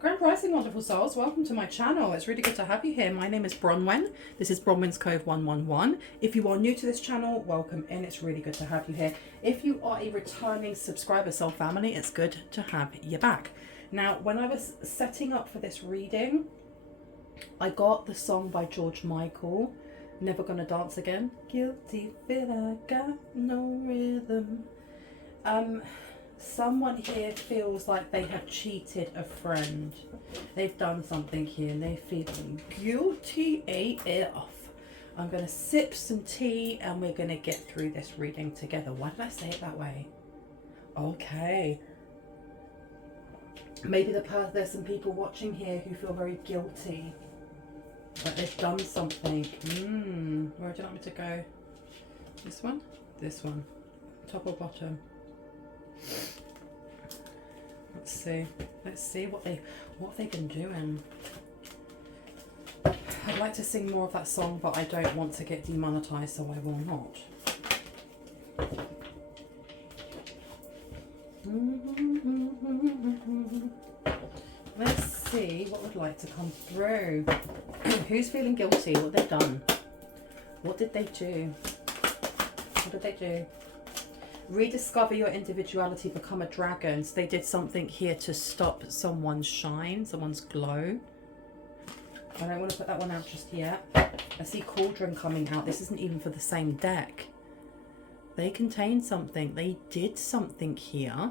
Grand Rising, wonderful souls. Welcome to my channel. It's really good to have you here. My name is Bronwen. This is Bronwen's Cove 111. If you are new to this channel, welcome in. It's really good to have you here. If you are a returning subscriber, soul family, it's good to have you back. Now, when I was setting up for this reading, I got the song by George Michael, Never Gonna Dance Again. Guilty, feel I got no rhythm. Someone here feels like they have cheated a friend. They've done something here and they're feeling guilty AF. I'm going to sip some tea and we're going to get through this reading together. Why did I say it that way? Okay. Maybe there's some people watching here who feel very guilty. Like they've done something. Where would you like me to go? This one? This one. Top or bottom? Let's see what they've been doing. I'd like to sing more of that song, but I don't want to get demonetized, so I will not. Let's see what would like to come through. Who's feeling guilty? What they've done? What did they do? What did they do? Rediscover your individuality, become a dragon. So they did something here to stop someone's shine, someone's glow. I don't want to put that one out just yet. I see cauldron coming out. This isn't even for the same deck. They contain something. They did something here.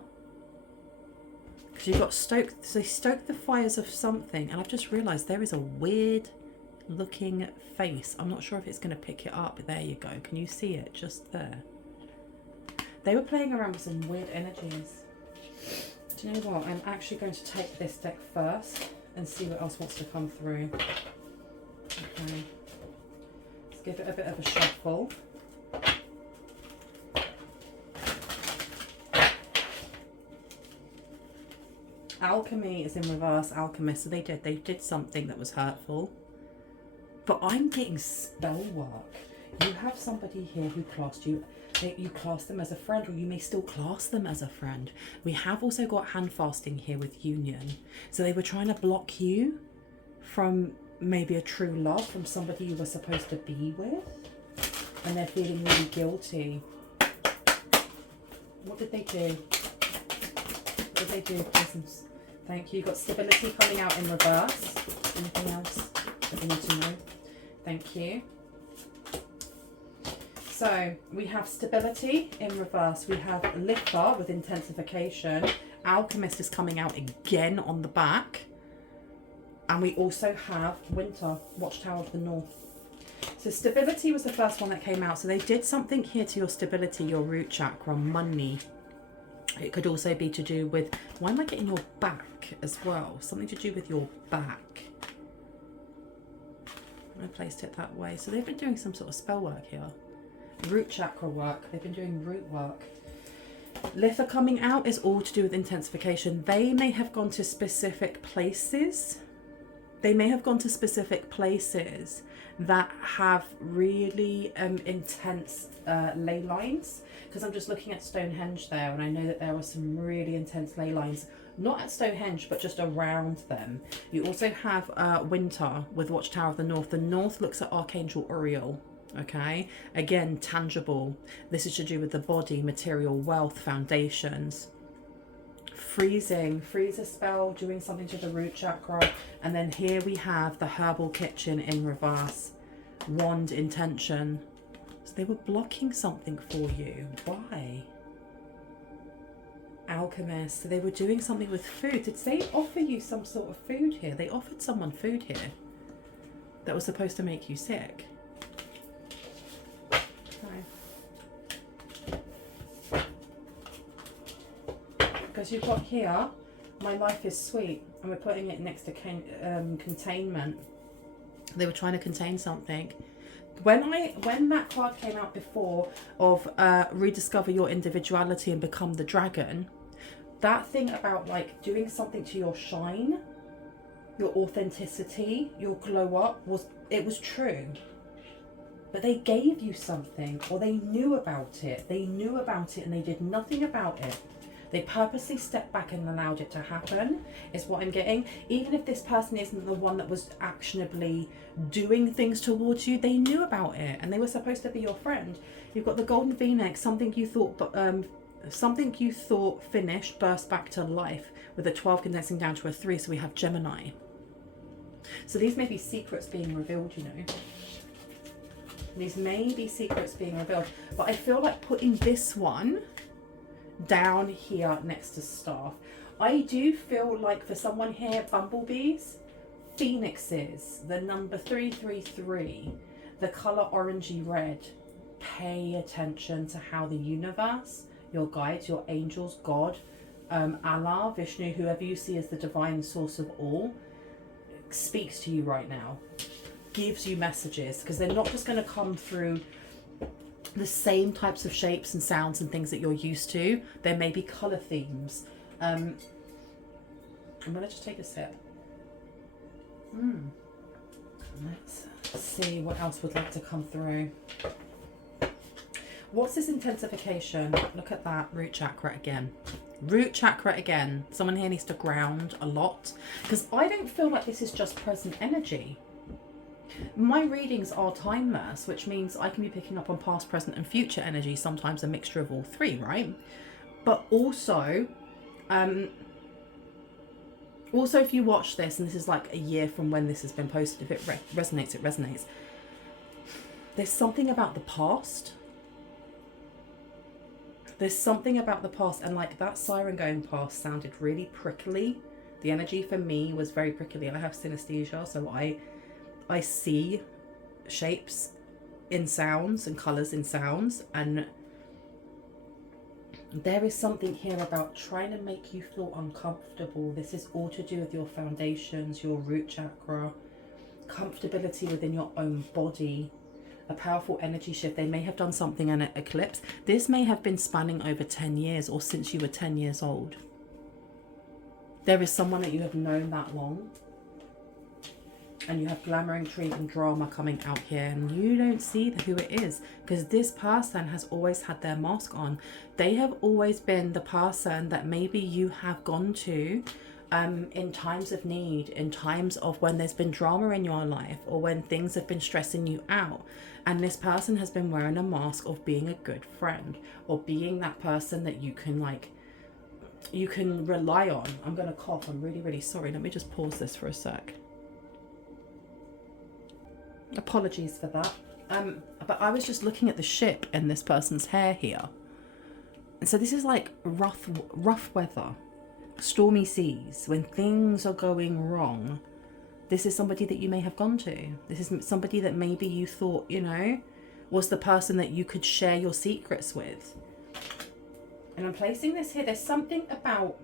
Because you got stoked. So they stoked the fires of something. And I've just realised there is a weird looking face. I'm not sure if it's going to pick it up. There you go. Can you see it? Just there. They were playing around with some weird energies. Do you know what? I'm actually going to take this deck first and see what else wants to come through. Okay. Let's give it a bit of a shuffle. Alchemy is in reverse. Alchemist. So they did something that was hurtful. But I'm getting spell work. You have somebody here who classed you. You class them as a friend, or you may still class them as a friend. We have also got hand fasting here with union. So they were trying to block you from maybe a true love, from somebody you were supposed to be with. And they're feeling really guilty. What did they do? What did they do? Thank you. You've got stability coming out in reverse. Anything else that you need to know? Thank you. So we have stability in reverse. We have Lither with intensification. Alchemist is coming out again on the back. And we also have Winter, Watchtower of the North. So stability was the first one that came out. So they did something here to your stability, your root chakra, money. It could also be to do with, why am I getting your back as well? Something to do with your back. I placed it that way. So they've been doing some sort of spell work here. Root chakra work. They've been doing root work. Lither coming out is all to do with intensification. They may have gone to specific places. They may have gone to specific places that have really intense ley lines. Because I'm just looking at Stonehenge there, and I know that there are some really intense ley lines. Not at Stonehenge, but just around them. You also have Winter with Watchtower of the North. The North looks at Archangel Uriel. Okay, again, tangible. This is to do with the body, material, wealth, foundations. Freezing, freezer spell, doing something to the root chakra. And then here we have the herbal kitchen in reverse. Wand, intention. So they were blocking something for you. Why? Alchemist. So they were doing something with food. Did they offer you some sort of food here? They offered someone food here that was supposed to make you sick. Because you've got here, my life is sweet, and we're putting it next to containment. They were trying to contain something. When that card came out before of rediscover your individuality and become the dragon, that thing about like doing something to your shine, your authenticity, your glow up, was true. But they gave you something, or they knew about it. They knew about it and they did nothing about it. They purposely stepped back and allowed it to happen, is what I'm getting. Even if this person isn't the one that was actionably doing things towards you, they knew about it and they were supposed to be your friend. You've got the golden phoenix, something you thought finished burst back to life, with a 12 condensing down to a 3. So we have Gemini. So these may be secrets being revealed, you know. These may be secrets being revealed, but I feel like putting this one down here next to staff. I do feel like for someone here, bumblebees, phoenixes, the number 333, the color orangey red. Pay attention to how the universe, your guides, your angels, God, Allah, Vishnu, whoever you see as the divine source of all, speaks to you right now, gives you messages, because they're not just going to come through the same types of shapes and sounds and things that you're used to. There may be color themes. I'm going to just take a sip. Let's see what else would like to come through. What's this intensification? Look at that root chakra again. Root chakra again. Someone here needs to ground a lot, because I don't feel like this is just present energy. My readings are timeless, which means I can be picking up on past, present and future energy, sometimes a mixture of all three, right? But also if you watch this, and this is like a year from when this has been posted, if it resonates, it resonates. There's something about the past. There's something about the past, and like that siren going past sounded really prickly. The energy for me was very prickly. I have synesthesia, so I see shapes in sounds and colours in sounds, and there is something here about trying to make you feel uncomfortable. This is all to do with your foundations, your root chakra, comfortability within your own body, a powerful energy shift. They may have done something in an eclipse. This may have been spanning over 10 years or since you were 10 years old. There is someone that you have known that long, and you have glamour, intrigue and drama coming out here, and you don't see who it is, because this person has always had their mask on. They have always been the person that maybe you have gone to in times of need, in times of when there's been drama in your life, or when things have been stressing you out, and this person has been wearing a mask of being a good friend, or being that person that you can rely on. I'm gonna cough, I'm really, really sorry. Let me just pause this for a sec. Apologies for that. But I was just looking at the ship in this person's hair here. And so this is like rough weather, stormy seas, when things are going wrong. This is somebody that you may have gone to. This is somebody that maybe you thought, you know, was the person that you could share your secrets with. And I'm placing this here. There's something about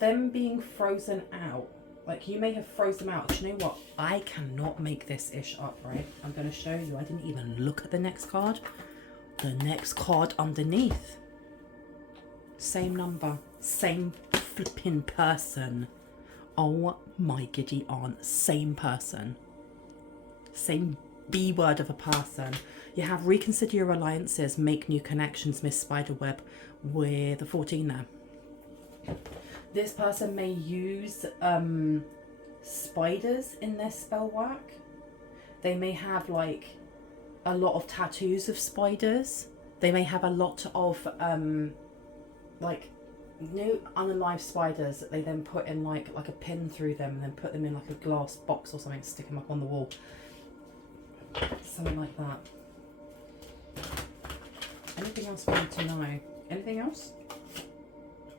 them being frozen out. Like you may have frozen them out. Do you know what? I cannot make this ish up, right? I'm going to show you. I didn't even look at the next card. The next card underneath. Same number. Same flipping person. Oh my giddy aunt. Same person. Same B word of a person. You have reconsider your alliances, make new connections, Miss Spiderweb, with the 14 there. This person may use spiders in their spell work. They may have like a lot of tattoos of spiders. They may have a lot of like new unalive spiders that they then put in like a pin through them, and then put them in like a glass box or something to stick them up on the wall. Something like that. Anything else we need to know? Anything else?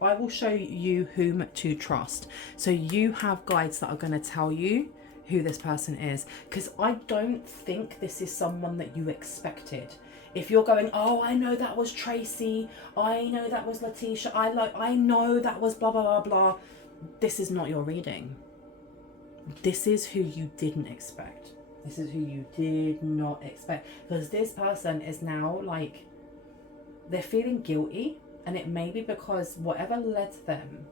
I will show you whom to trust. So you have guides that are going to tell you who this person is, because I don't think this is someone that you expected. If you're going, oh, I know that was Tracy, I know that was Letitia, I know that was blah blah blah blah, this is not your reading. This is who you didn't expect. This is who you did not expect, because this person is now like, they're feeling guilty. And it may be because whatever led them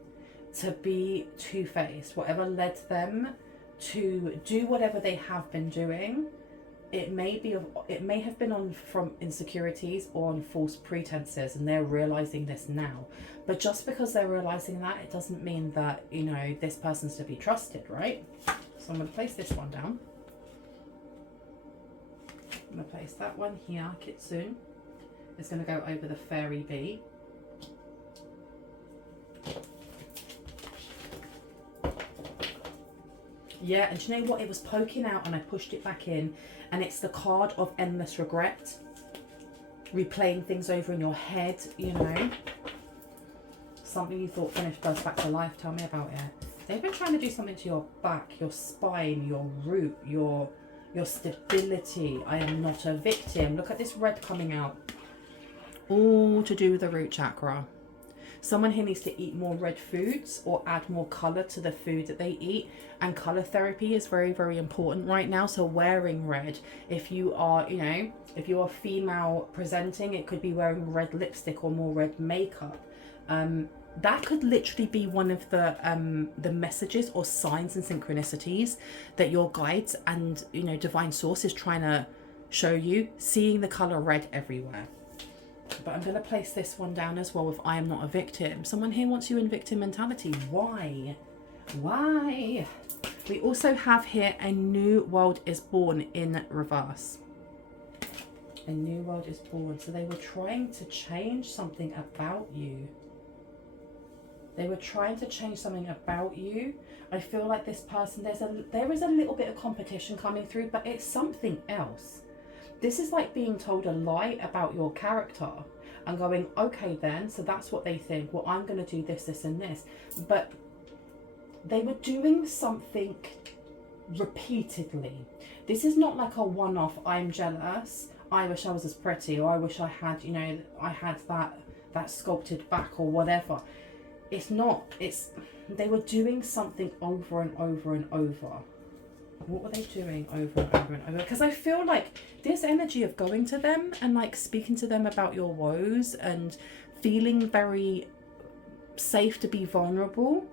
to be two-faced, whatever led them to do whatever they have been doing, it may have been on from insecurities or on false pretenses, and they're realizing this now. But just because they're realizing that, it doesn't mean that, you know, this person's to be trusted, right? So I'm going to place this one down. I'm going to place that one here. Kitsune is going to go over the fairy bee. Yeah, and do you know what? It was poking out and I pushed it back in, and it's the card of endless regret. Replaying things over in your head, you know. Something you thought finished goes back to life. Tell me about it. They've been trying to do something to your back, your spine, your root, your stability. I am not a victim. Look at this red coming out. All to do with the root chakra. Someone here needs to eat more red foods or add more colour to the food that they eat. And colour therapy is very, very important right now. So wearing red, if you are, you know, if you are female presenting, it could be wearing red lipstick or more red makeup. That could literally be one of the messages or signs and synchronicities that your guides and, you know, divine source is trying to show you. Seeing the colour red everywhere. But I'm going to place this one down as well with I am not a victim. Someone here wants you in victim mentality. Why? Why? We also have here a new world is born in reverse. A new world is born. So they were trying to change something about you. They were trying to change something about you. I feel like this person, there is a little bit of competition coming through, but it's something else. This is like being told a lie about your character and going, okay then, so that's what they think. Well, I'm going to do this, this and this. But they were doing something repeatedly. This is not like a one-off, I'm jealous, I wish I was as pretty, or I wish I had, you know, I had that sculpted back or whatever. It's not, they were doing something over and over and over. What were they doing over and over and over? Because I feel like this energy of going to them and like speaking to them about your woes and feeling very safe to be vulnerable.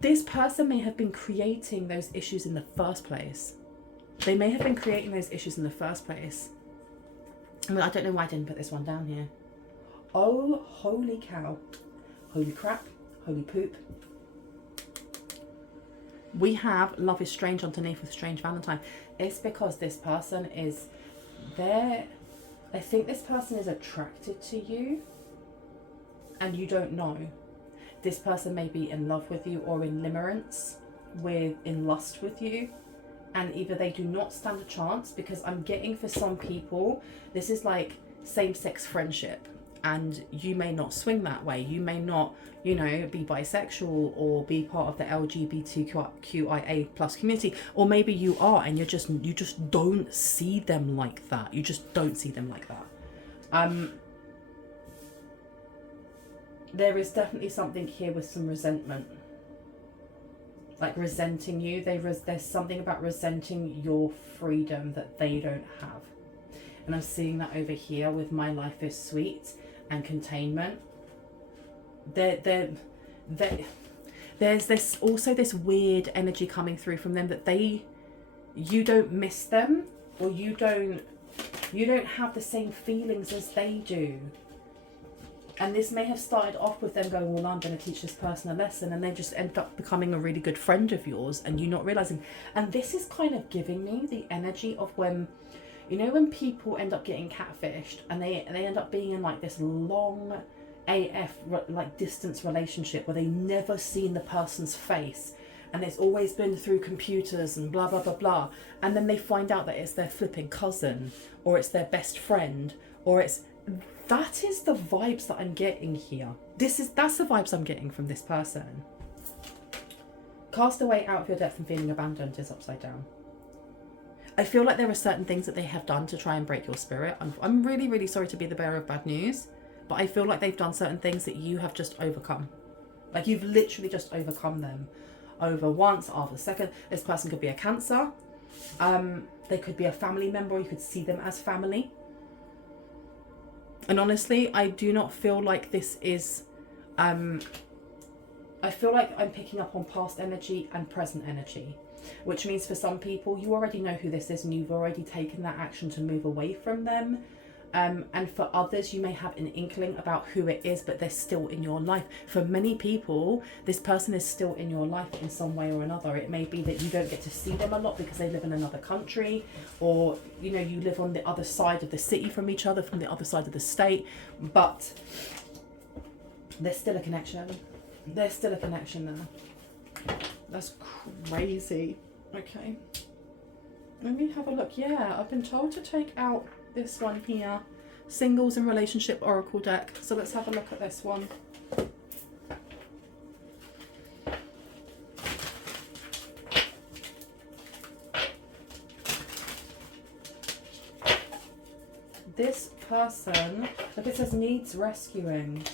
This person may have been creating those issues in the first place. They may have been creating those issues in the first place. I mean, I don't know why I didn't put this one down here. Oh, holy cow. Holy crap. Holy poop. We have love is strange underneath with strange Valentine. It's because this person is there. I think this person is attracted to you and you don't know. This person may be in love with you or in limerence, in lust with you. And either they do not stand a chance, because I'm getting for some people, this is like same-sex friendship. And you may not swing that way. You may not, you know, be bisexual or be part of the LGBTQIA plus community. Or maybe you are and you just don't see them like that. You just don't see them like that. There is definitely something here with some resentment. Like resenting you. There's something about resenting your freedom that they don't have. And I'm seeing that over here with my life is sweet and containment. There's this also this weird energy coming through from them that you don't miss them, or you don't have the same feelings as they do. And this may have started off with them going, well, I'm going to teach this person a lesson, and they just end up becoming a really good friend of yours and you not realizing. And this is kind of giving me the energy of when, you know, when people end up getting catfished and they end up being in like this long AF like distance relationship where they never seen the person's face and it's always been through computers and blah blah blah blah, and then they find out that it's their flipping cousin or it's their best friend, or that is the vibes that I'm getting here. That's the vibes I'm getting from this person. Cast away out of your depth and feeling abandoned is upside down. I feel like there are certain things that they have done to try and break your spirit. I'm really, really sorry to be the bearer of bad news, but I feel like they've done certain things that you have just overcome. Like you've literally just overcome them over once, after second. This person could be a Cancer. They could be a family member, or you could see them as family. And honestly, I do not feel like this is... I feel like I'm picking up on past energy and present energy. which means for some people, you already know who this is and you've already taken that action to move away from them. And for others, you may have an inkling about who it is, but they're still in your life. For many people, this person is still in your life in some way or another. It may be that you don't get to see them a lot because they live in another country, or, you know, you live on the other side of the city from each other, from the other side of the state, but there's still a connection. There's still a connection there. That's crazy. Okay. Let me have a look. Yeah, I've been told to take out this one here, Singles and Relationship Oracle deck. So let's have a look at this one. This person, look, it says needs rescuing.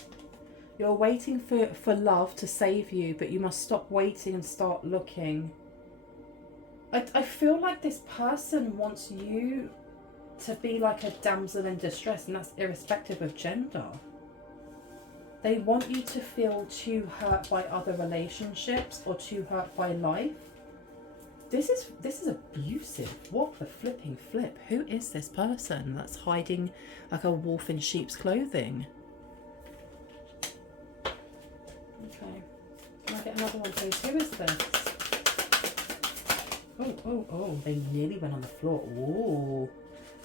You're waiting for love to save you, but you must stop waiting and start looking. I feel like this person wants you to be like a damsel in distress, and that's irrespective of gender. They want you to feel too hurt by other relationships or too hurt by life. This is abusive. What the flipping flip? Who is this person that's hiding like a wolf in sheep's clothing? Okay. Can I get another one, please? Who is this? Oh, they nearly went on the floor. Ooh.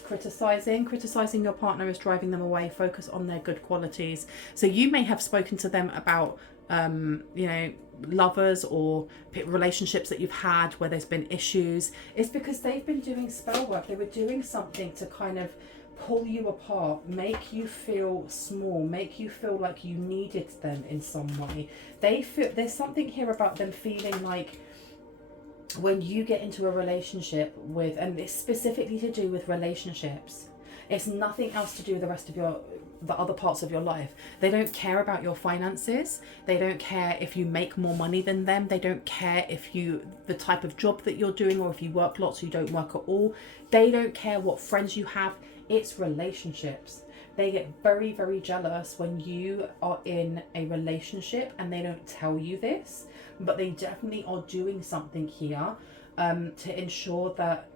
Criticizing your partner is driving them away. Focus on their good qualities. So you may have spoken to them about, you know, lovers or relationships that you've had where there's been issues. It's because they've been doing spell work. They were doing something to kind of pull you apart, make you feel small, make you feel like you needed them in some way. They feel there's something here about them feeling like when you get into a relationship with, and it's specifically to do with relationships, it's nothing else to do with the rest of the other parts of your life. They don't care about your finances. They don't care if you make more money than them. They don't care if the type of job that you're doing, or if you work lots or you don't work at all. They don't care what friends you have. It's relationships. They get very, very jealous when you are in a relationship and they don't tell you this, but they definitely are doing something here to ensure that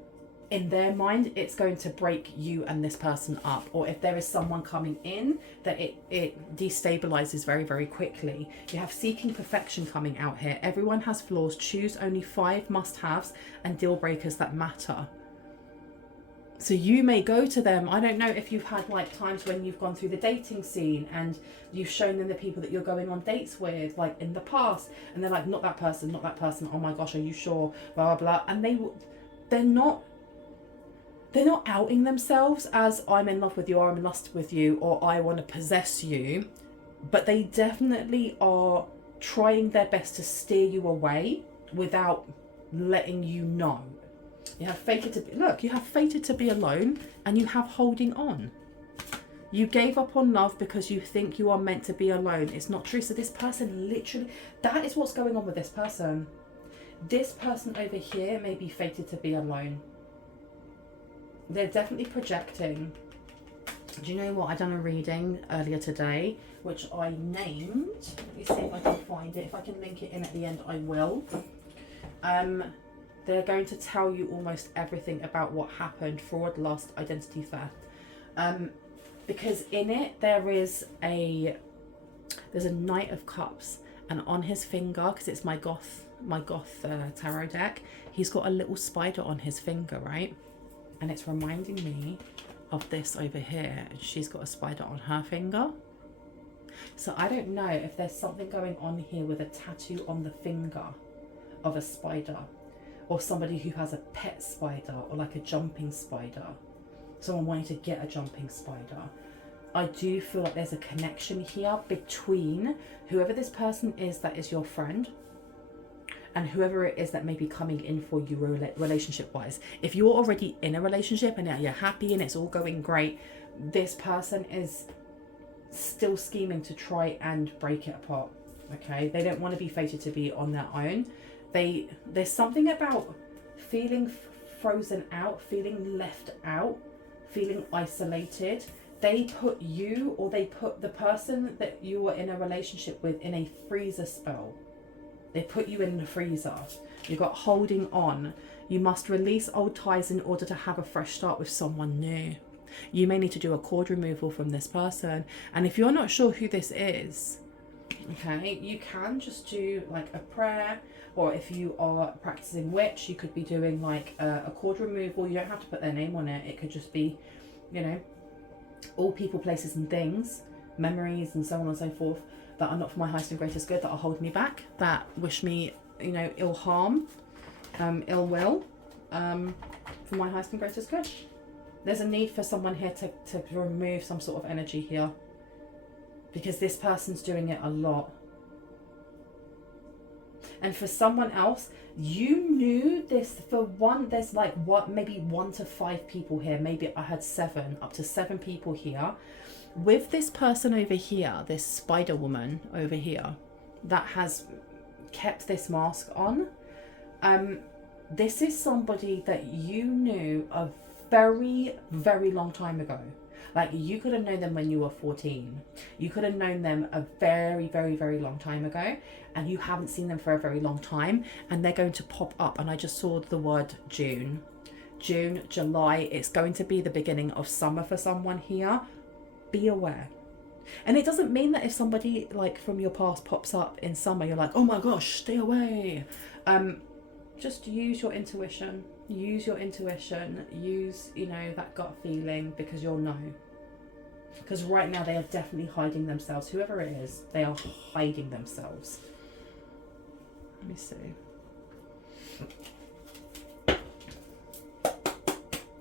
in their mind it's going to break you and this person up, or if there is someone coming in, that it destabilizes very, very quickly. You have seeking perfection coming out here. Everyone has flaws. Choose only 5 must-haves and deal breakers that matter. So you may go to them. I don't know if you've had like times when you've gone through the dating scene and you've shown them the people that you're going on dates with, like in the past, and they're like, not that person, not that person. Oh my gosh, are you sure? Blah, blah, blah. And they're not outing themselves as I'm in love with you, or I'm in lust with you, or I want to possess you, but they definitely are trying their best to steer you away without letting you know. You have fated to be, look, you have fated to be alone, and you have holding on. You gave up on love because you think you are meant to be alone. It's not true. So this person literally, that is what's going on with this person. This person over here may be fated to be alone. They're definitely projecting. Do you know what? I done a reading earlier today, which I named. Let me see if I can find it. If I can link it in at the end, I will. They're going to tell you almost everything about what happened: fraud, lust, identity theft. Because in it there's a Knight of Cups, and on his finger, because it's my goth tarot deck, he's got a little spider on his finger, right? And it's reminding me of this over here. She's got a spider on her finger. So I don't know if there's something going on here with a tattoo on the finger of a spider, or somebody who has a pet spider, or like a jumping spider, someone wanting to get a jumping spider. I do feel like there's a connection here between whoever this person is that is your friend, and whoever it is that may be coming in for you relationship wise. If you're already in a relationship and you're happy and it's all going great, this person is still scheming to try and break it apart. Okay, they don't want to be fated to be on their own. There's something about feeling frozen out, feeling left out, feeling isolated. They put you, or they put the person that you were in a relationship with, in a freezer spell. They put you in the freezer. You've got holding on. You must release old ties in order to have a fresh start with someone new. You may need to do a cord removal from this person. And if you're not sure who this is, okay, you can just do like a prayer, or if you are practicing witch, you could be doing like a cord removal. You don't have to put their name on it. It could just be, you know, all people, places and things, memories and so on and so forth that are not for my highest and greatest good, that are holding me back, that wish me, you know, ill harm, ill will, for my highest and greatest good. There's a need for someone here to remove some sort of energy here, because this person's doing it a lot. And for someone else, you knew this. For one, there's like what, maybe 1 to 5 people here. Maybe I had 7, up to 7 people here. With this person over here, this spider woman over here, that has kept this mask on. This is somebody that you knew a very, very long time ago. Like, you could have known them when you were 14. You could have known them a very, very, very long time ago, and you haven't seen them for a very long time, and they're going to pop up. And I just saw the word June, July. It's going to be the beginning of summer for someone here. Be aware. And it doesn't mean that if somebody like from your past pops up in summer, you're like, oh my gosh, stay away. Just use your intuition. Use your intuition. Use, you know, that gut feeling, because you'll know. Because right now they are definitely hiding themselves. Whoever it is, they are hiding themselves. Let me see.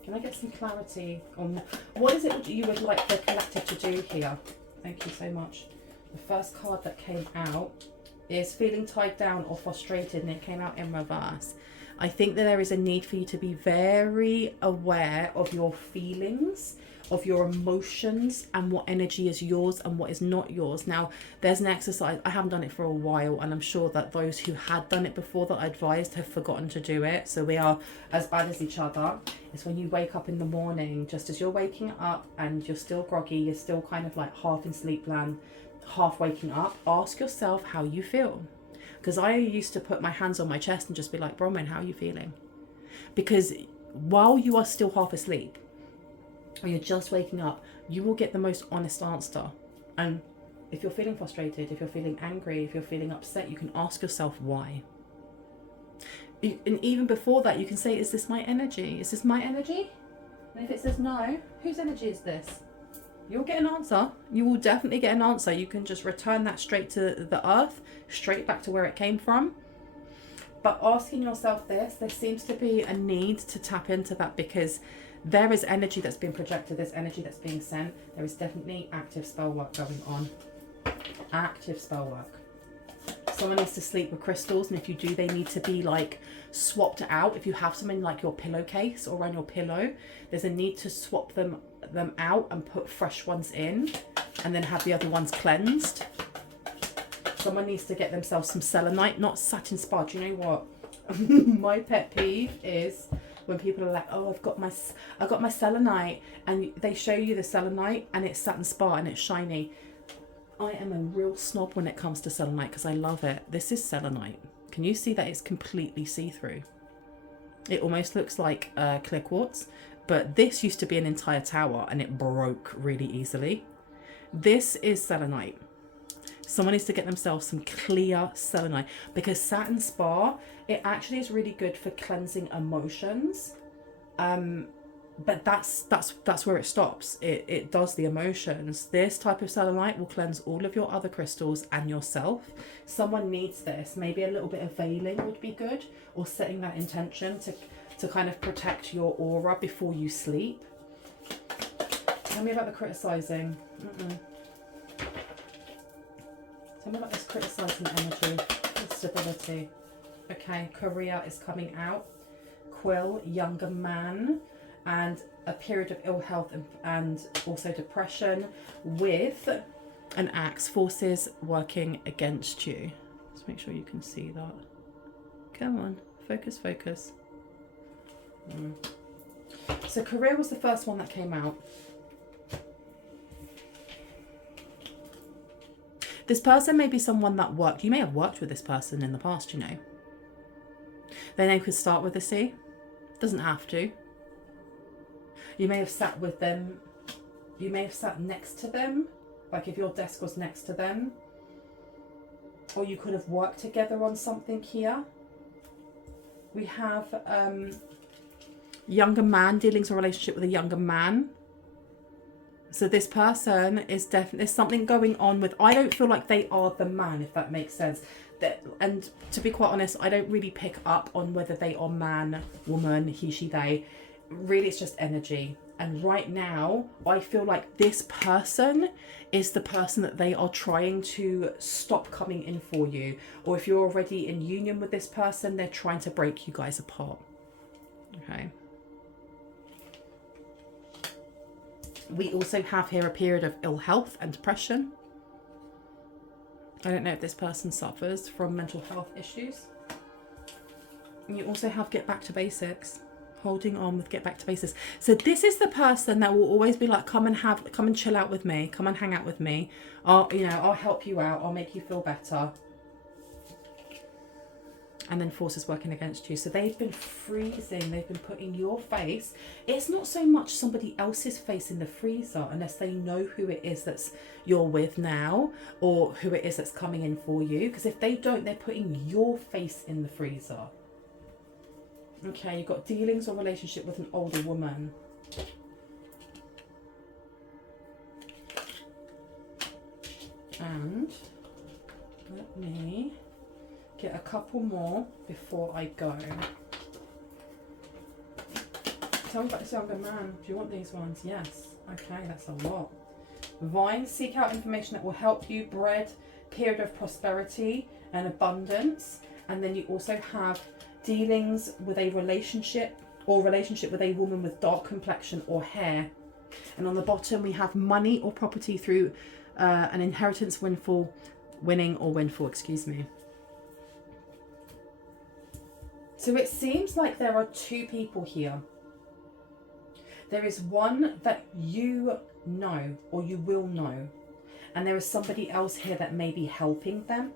Can I get some clarity on what is it you would like the collective to do here? Thank you so much. The first card that came out is feeling tied down or frustrated, and it came out in reverse. I think that there is a need for you to be very aware of your feelings, of your emotions, and what energy is yours and what is not yours. Now, there's an exercise, I haven't done it for a while, and I'm sure that those who had done it before that I advised have forgotten to do it. So we are as bad as each other. It's when you wake up in the morning, just as you're waking up and you're still groggy, you're still kind of like half in sleep land, half waking up, ask yourself how you feel. Because I used to put my hands on my chest and just be like, Bronwyn, how are you feeling? Because while you are still half asleep, or you're just waking up, you will get the most honest answer. And if you're feeling frustrated, if you're feeling angry, if you're feeling upset, you can ask yourself why. And even before that, you can say, is this my energy? Is this my energy? And if it says no, whose energy is this? You'll get an answer. You will definitely get an answer. You can just return that straight to the earth, straight back to where it came from. But asking yourself this, there seems to be a need to tap into that, because there is energy that's being projected, there's energy that's being sent. There is definitely active spell work going on. Active spell work. Someone needs to sleep with crystals, and if you do, they need to be like swapped out. If you have some in like your pillowcase or around your pillow, there's a need to swap them out and put fresh ones in, and then have the other ones cleansed. Someone needs to get themselves some selenite, not satin spar. Do you know what? My pet peeve is when people are like, oh, I've got my selenite, and they show you the selenite and it's satin spar and it's shiny. I am a real snob when it comes to selenite, because I love it. This is selenite. Can you see that it's completely see-through? It almost looks like clear quartz, but this used to be an entire tower and it broke really easily. This is selenite. Someone needs to get themselves some clear selenite, because satin spar, it actually is really good for cleansing emotions. But that's where it stops. It does the emotions. This type of selenite will cleanse all of your other crystals and yourself. Someone needs this. Maybe a little bit of veiling would be good, or setting that intention to kind of protect your aura before you sleep. Tell me about the criticizing. Tell me about this criticizing energy, instability. Okay, career is coming out. Quill, younger man, and a period of ill health and also depression, with an axe, forces working against you. Let's make sure you can see that. Come on, focus. So career was the first one that came out. This person may be someone that you may have worked with this person in the past, you know. Their name could start with a C. Doesn't have to. You may have sat with them. You may have sat next to them. Like if your desk was next to them. Or you could have worked together on something here. We have younger man, dealings or relationship with a younger man. So this person is definitely, there's something going on with, I don't feel like they are the man, if that makes sense. And to be quite honest, I don't really pick up on whether they are man, woman, he, she, they. Really, it's just energy. And right now, I feel like this person is the person that they are trying to stop coming in for you. Or if you're already in union with this person, they're trying to break you guys apart. Okay. We also have here a period of ill health and depression. I don't know if this person suffers from mental health issues. And you also have get back to basics. Holding on with get back to basics. So this is the person that will always be like, come and chill out with me. Come and hang out with me. I'll help you out. I'll make you feel better. And then forces working against you. So they've been freezing. They've been putting your face. It's not so much somebody else's face in the freezer unless they know who it is that's you're with now or who it is that's coming in for you. Because if they don't, they're putting your face in the freezer. Okay, you've got dealings or relationship with an older woman. And let me get a couple more before I go. Tell me about this younger man. Do you want these ones? Yes. Okay, that's a lot. Vine, seek out information that will help you. Bread, period of prosperity and abundance. And then you also have dealings with a relationship or relationship with a woman with dark complexion or hair. And on the bottom we have money or property through an inheritance, windfall, excuse me. So it seems like there are two people here. There is one that you know or you will know, and there is somebody else here that may be helping them,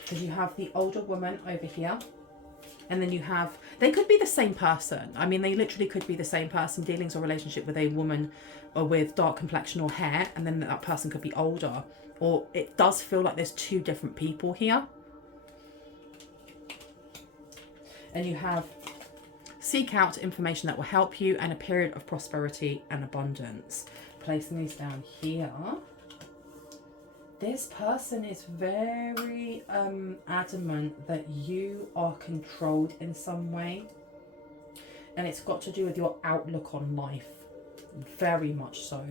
because you have the older woman over here, and then you have, they could be the same person. I mean, they literally could be the same person, dealings or relationship with a woman or with dark complexion or hair, and then that person could be older. Or it does feel like there's two different people here. And you have seek out information that will help you and a period of prosperity and abundance. Placing these down here. This person is very adamant that you are controlled in some way. And it's got to do with your outlook on life. Very much so.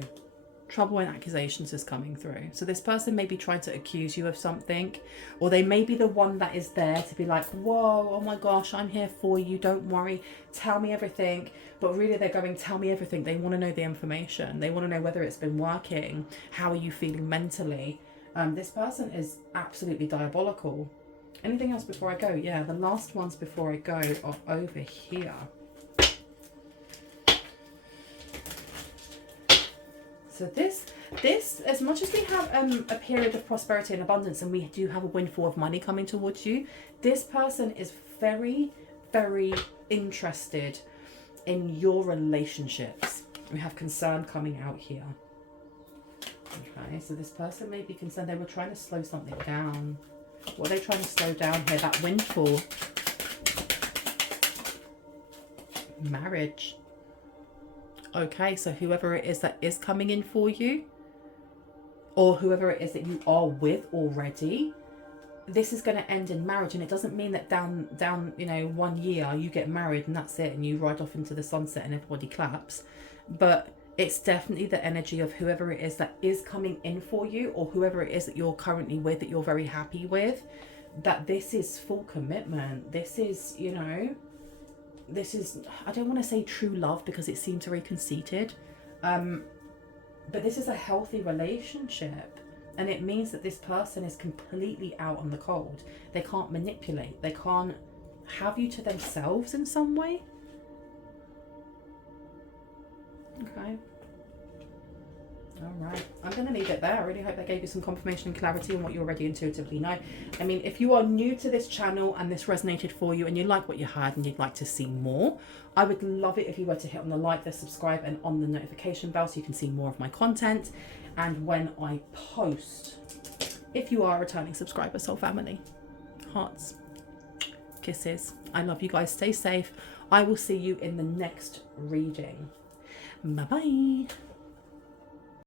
Trouble and accusations is coming through. So this person may be trying to accuse you of something, or they may be the one that is there to be like, whoa, oh my gosh, I'm here for you, don't worry, tell me everything. But really they're going, tell me everything. They want to know the information. They want to know whether it's been working. How are you feeling mentally? This person is absolutely diabolical. Anything else before I go? Yeah, the last ones before I go are over here. So this, as much as we have a period of prosperity and abundance, and we do have a windfall of money coming towards you, this person is very, very interested in your relationships. We have concern coming out here. Okay, so this person may be concerned. They were trying to slow something down. What are they trying to slow down here? That windfall. Marriage. Okay, so whoever it is that is coming in for you, or whoever it is that you are with already, this is going to end in marriage. And it doesn't mean that down 1 year you get married and that's it and you ride off into the sunset and everybody claps. But it's definitely the energy of whoever it is that is coming in for you, or whoever it is that you're currently with, that you're very happy with, that this is full commitment. This is, this is, I don't want to say true love because it seems very conceited, but this is a healthy relationship, and it means that this person is completely out on the cold. They can't manipulate. They can't have you to themselves in some way. Okay. All All right, I'm going to leave it there. I really hope that gave you some confirmation and clarity on what you already intuitively know. I mean, if you are new to this channel and this resonated for you and you like what you heard and you'd like to see more, I would love it if you were to hit on the like, the subscribe, and on the notification bell so you can see more of my content and when I post. If you are a returning subscriber, soul family, hearts, kisses. I love you guys. Stay safe. I will see you in the next reading. Bye-bye.